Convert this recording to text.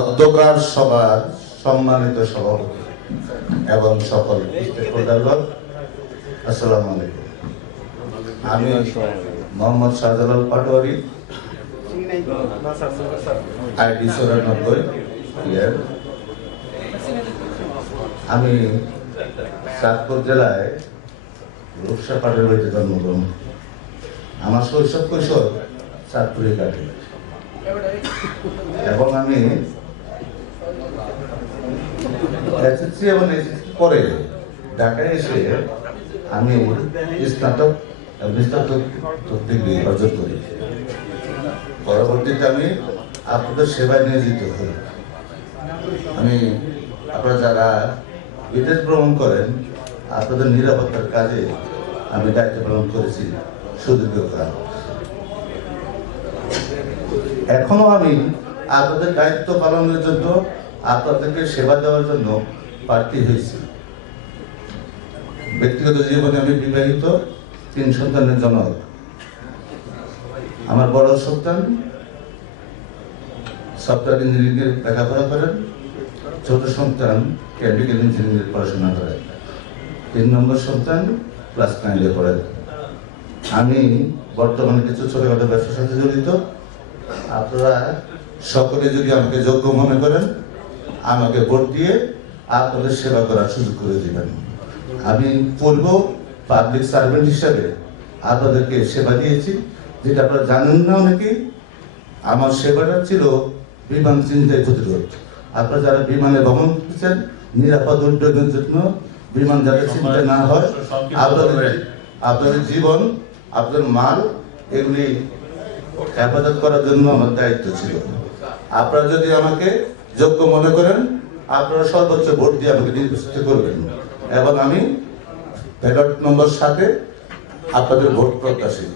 অধ্যকার সভার সম্মানিত সভাপতি এবং সকল স্টেকহোল্ডারগণ, আসসালামু আলাইকুম। আমি মোহাম্মদ শাহজালাল পাটোয়ারি, আইডি 94 ইয়ার। আমি চাঁদপুর জেলায় রূপসা পাটের বাড়িতে জন্মগ্রহণ। আমার শৈশব কৈশোর চাঁদপুরে কাটে এবং আমি এসএসসি এবং এসএসসি পরে ঢাকায় এসে আমি স্নাতক ডিগ্রি অর্জন করি। পরবর্তীতে আমি আপনাদের সেবায় নিয়োজিত হই। আমি আপনারা যারা বিদেশ ভ্রমণ করেন, আপনাদের নিরাপত্তার কাজে আমি দায়িত্ব পালন করেছি সুদীর্ঘকাল। এখনো আমি আপনাদের দায়িত্ব পালনের জন্য, আপনাদেরকে সেবা দেওয়ার জন্য প্রার্থী হয়েছি। ব্যক্তিগত জীবনে আমি বিবাহিত, 3 সন্তানের জনক। আমার বড় সন্তান সফটওয়্যার ইঞ্জিনিয়ারিং এর লেখাপড়া করেন, ছোট সন্তান কেমিক্যাল ইঞ্জিনিয়ারিং এর পড়াশোনা করেন, 3 নম্বর সন্তান ক্লাস 9 এ পড়েন। আমি বর্তমানে কিছু ছোটখাটো ব্যবসার সাথে জড়িত। আপনারা সকলে যদি আমাকে যোগ্য মনে করেন, আমাকে ভোট দিয়ে আপনাদের সেবা করার সুযোগ করে দিবেন। আমি পূর্ব পাবলিক সার্ভেন্ট হিসাবে আপনাদেরকে সেবা দিয়েছি, যেটা আপনারা জানেন না অনেকেই। আমার সেবাটা ছিল বিমান ছিনতাই প্রতিরোধ। আপনারা যারা বিমানে ভ্রমণ করছেন, নিরাপদ উড্ডয়নের জন্য বিমান যাতে ছিনতাই না হয়, আপনাদের জীবন, আপনাদের মাল, এগুলি হেফাজত করার জন্য আমার দায়িত্ব ছিল। আপনারা যদি আমাকে যোগ্য মনে করেন, আপনারা সর্বোচ্চ ভোট দিয়ে আমাকে নির্বাচিত করবেন এবং আমি ব্যালট নম্বর 7 আপনাদের ভোট প্রত্যাশী।